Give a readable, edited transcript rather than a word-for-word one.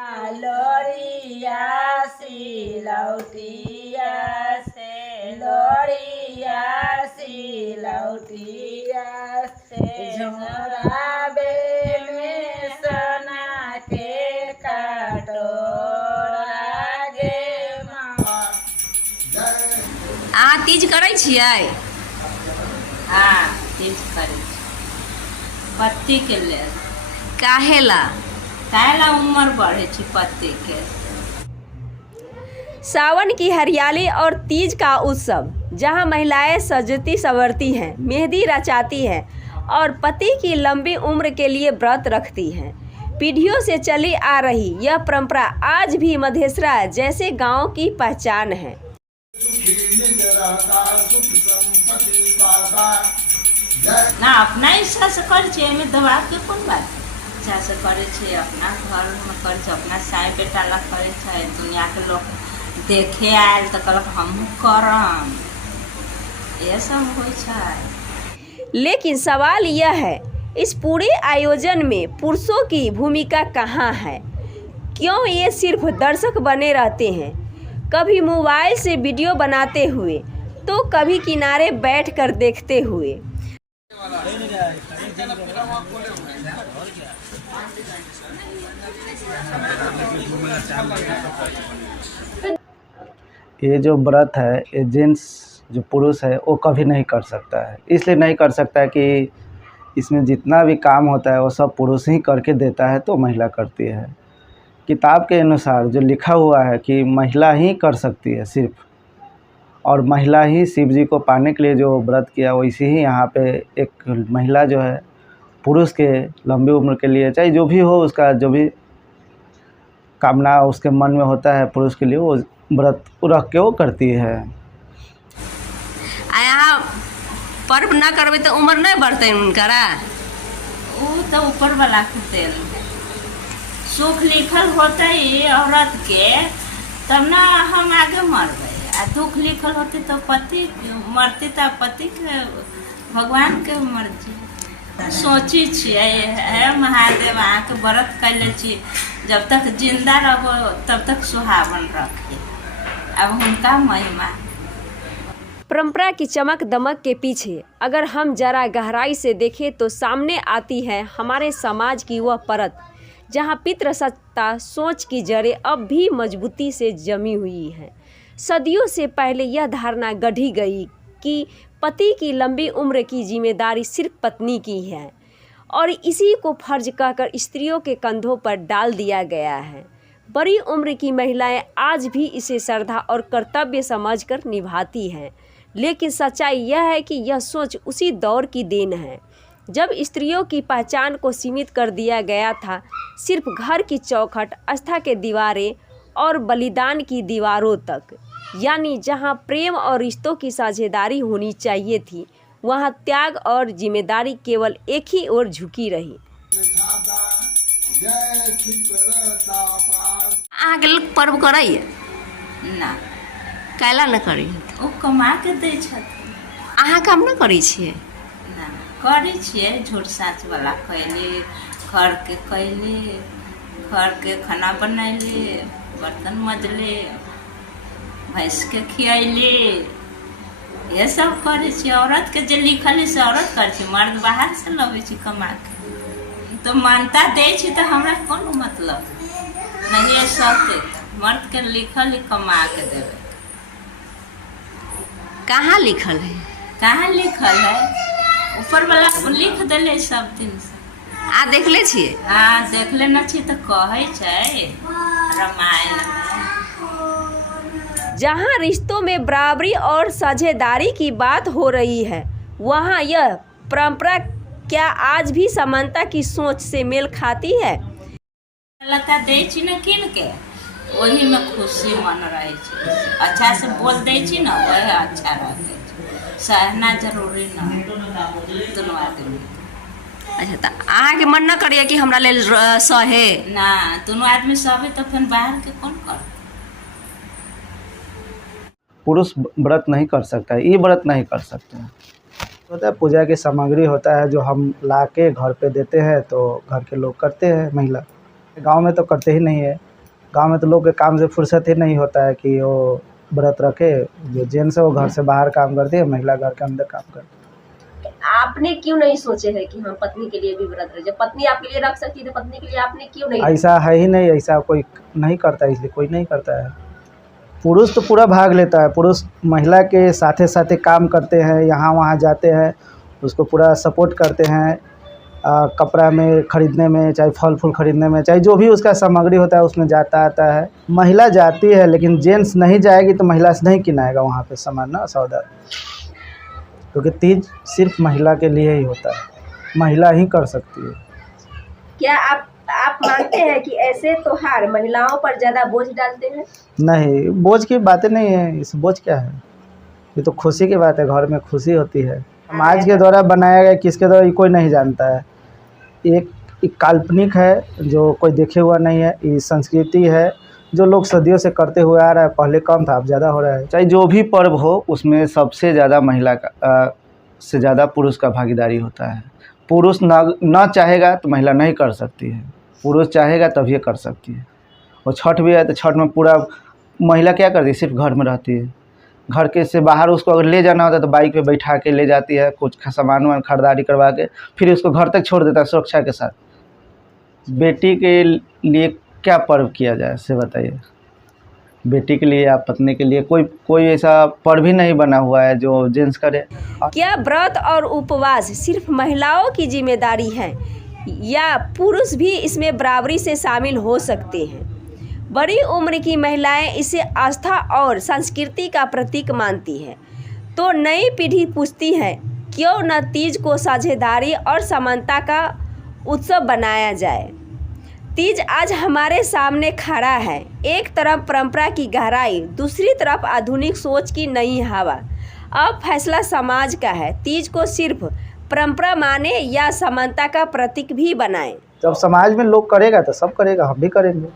लोरिया सिलौटिया से लोरिया सिलौटिया से झोराबे में सना के कटोरा गे माँ। अहाँ तीज करै छियै? हाँ तीज करै छी पति के लेल। काहेला? काहेला उम्र बढ़े छी पति के। सावन की हरियाली और तीज का उत्सव जहां महिलाएं सजती संवरती हैं, मेहंदी रचाती हैं और पति की लंबी उम्र के लिए व्रत रखती हैं। पीढ़ियों से चली आ रही यह परंपरा आज भी मधेसरा जैसे गांव की पहचान है। ना अपना इच्छा से कर में दबा के कौन बात इच्छा से करे छे, अपना घर में करे छे, अपना साय बेटा ला करे छे। दुनिया के लोग देखे आयल तो कहलक हम करम, ये सब होय छे। लेकिन सवाल यह है, इस पूरे आयोजन में पुरुषों की भूमिका कहाँ है? क्यों ये सिर्फ दर्शक बने रहते हैं, कभी मोबाइल से वीडियो बनाते हुए तो कभी किनारे बैठकर देखते हुए। ये जो व्रत है ये जेंट्स जो पुरुष है वो कभी नहीं कर सकता है। इसलिए नहीं कर सकता है कि इसमें जितना भी काम होता है वो सब पुरुष ही करके देता है तो महिला करती है। किताब के अनुसार जो लिखा हुआ है कि महिला ही कर सकती है सिर्फ, और महिला ही शिव जी को पाने के लिए जो व्रत किया वैसे ही यहाँ पे एक महिला जो है पुरुष के लंबी उम्र के लिए, चाहे जो भी हो उसका जो भी कामना उसके मन में होता है पुरुष के लिए, वो व्रत रख के वो करती है। यहाँ पर्व ना करबे तो उम्र नहीं बढ़ते उनकरा। वो तो ऊपर वाला के देल सुख लिखल होते औरत के, तब ना हम आगे मरबे। आ दुख लिखल होते तो पति मरते तो पति के भगवान के मर्जी। सोची छियै है महादेव अहाँ के व्रत कैले छी, जब तक जिंदा रहो तब तक सुहावन रखे। अब उनका महिमा। परंपरा की चमक दमक के पीछे अगर हम जरा गहराई से देखें तो सामने आती है हमारे समाज की वह परत जहां पितृसत्ता सोच की जड़ें अब भी मजबूती से जमी हुई हैं। सदियों से पहले यह धारणा गढ़ी गई कि पति की लंबी उम्र की जिम्मेदारी सिर्फ पत्नी की है और इसी को फर्ज कहकर स्त्रियों के कंधों पर डाल दिया गया है। बड़ी उम्र की महिलाएं आज भी इसे श्रद्धा और कर्तव्य समझकर निभाती हैं, लेकिन सच्चाई यह है कि यह सोच उसी दौर की देन है जब स्त्रियों की पहचान को सीमित कर दिया गया था सिर्फ घर की चौखट, आस्था के दीवारें और बलिदान की दीवारों तक। यानी जहां प्रेम और रिश्तों की साझेदारी होनी चाहिए थी, वहां त्याग और जिम्मेदारी केवल एक ही ओर झुकी रही। अहाँके लोग पर्व करैए ना कैला न करी? ओ कमा के दै छथिन। अहाँ काम न करै छियै? ना करै छियै, झूठ साँच वाला कैली, घर के कैली, घर के खाना बनैली, बर्तन मजली, भैंस के खियैली, ये सब करे छी। औरत के जे लिखल है से औरत करे छी, मर्द बाहर से लबै छी कमा के। तो मानता दे छी तो हमरा कोनो मतलब नहीं है। सब मर्द के लिखल है कमा के देवे। कहाँ लिखल है? कहाँ लिखल है? ऊपर वाला लिख देले सब दिन से। आ देखले छियै? हाँ देखले न छी तो कहे छै रामायण में। जहाँ रिश्तों में बराबरी और साझेदारी की बात हो रही है, वहाँ यह परंपरा क्या आज भी समानता की सोच से मेल खाती है? लता दे छी न किन के, वही में खुशी मन रहे छै। अच्छा से बोल दे छी न, वही अच्छा रहे। सहना जरूरी न दोनों आदमी। अच्छा, तो अहाँ के मन न करिए कि हमरा लेल सहे? ना दोनों आदमी सहे तो फिर बाहर के कौन कर? पुरुष व्रत नहीं कर सकता है, ये व्रत नहीं कर सकते हैं। होता है पूजा की सामग्री होता है जो हम ला के घर पे देते हैं, तो घर के लोग करते हैं। महिला गांव में तो करते ही नहीं है, गांव में तो लोग के काम से फुर्सत ही नहीं होता है कि वो व्रत रखे। जो जेंट्स है वो घर से बाहर काम करती है, महिला घर के अंदर काम करती है। आपने क्यों नहीं सोचे है कि हम पत्नी के लिए भी व्रत रखें? जब पत्नी आपके लिए रख सकती है तो पत्नी के लिए आपने क्यों नहीं? ऐसा है ही नहीं, ऐसा कोई नहीं करता है, इसलिए कोई नहीं करता है। पुरुष तो पूरा भाग लेता है, पुरुष महिला के साथे साथे काम करते हैं, यहाँ वहाँ जाते हैं, उसको पूरा सपोर्ट करते हैं, कपड़ा में खरीदने में, चाहे फल फूल खरीदने में, चाहे जो भी उसका सामग्री होता है उसमें जाता आता है। महिला जाती है लेकिन जेंट्स नहीं जाएगी तो महिला से नहीं किनाएगा वहाँ पे सामान ना, सौदा, क्योंकि तीज सिर्फ महिला के लिए ही होता है, महिला ही कर सकती है। क्या आप मानते हैं कि ऐसे त्योहार महिलाओं पर ज़्यादा बोझ डालते हैं? नहीं, बोझ की बातें नहीं है, इस बोझ क्या है, ये तो खुशी की बात है, घर में खुशी होती है। समाज के द्वारा बनाया गया, किसके द्वारा ये कोई नहीं जानता है। एक काल्पनिक है जो कोई देखे हुआ नहीं है, ये संस्कृति है जो लोग सदियों से करते हुए आ रहा है। पहले कम था, अब ज़्यादा हो रहा है। चाहे जो भी पर्व हो उसमें सबसे ज़्यादा महिला का से ज़्यादा पुरुष का भागीदारी होता है। पुरुष ना चाहेगा तो महिला नहीं कर सकती है, पुरुष चाहेगा तभी कर सकती है। और छठ भी है तो छठ में पूरा महिला क्या करती है, सिर्फ घर में रहती है। घर के से बाहर उसको अगर ले जाना होता है तो बाइक पे बैठा के ले जाती है, कुछ सामान वामान खरीदारी करवा के फिर उसको घर तक छोड़ देता है सुरक्षा के साथ। बेटी के लिए क्या पर्व किया जाए से बताइए, बेटी के लिए या पत्नी के लिए कोई ऐसा पर्व ही नहीं बना हुआ है जो जेंट्स करे। क्या व्रत और उपवास सिर्फ महिलाओं की जिम्मेदारी है या पुरुष भी इसमें बराबरी से शामिल हो सकते हैं? बड़ी उम्र की महिलाएं इसे आस्था और संस्कृति का प्रतीक मानती हैं, तो नई पीढ़ी पूछती है क्यों न तीज को साझेदारी और समानता का उत्सव बनाया जाए। तीज आज हमारे सामने खड़ा है, एक तरफ परंपरा की गहराई, दूसरी तरफ आधुनिक सोच की नई हवा। अब फैसला समाज का है, तीज को सिर्फ परंपरा माने या समानता का प्रतीक भी बनाएं। जब समाज में लोग करेगा तो सब करेगा, हम भी करेंगे।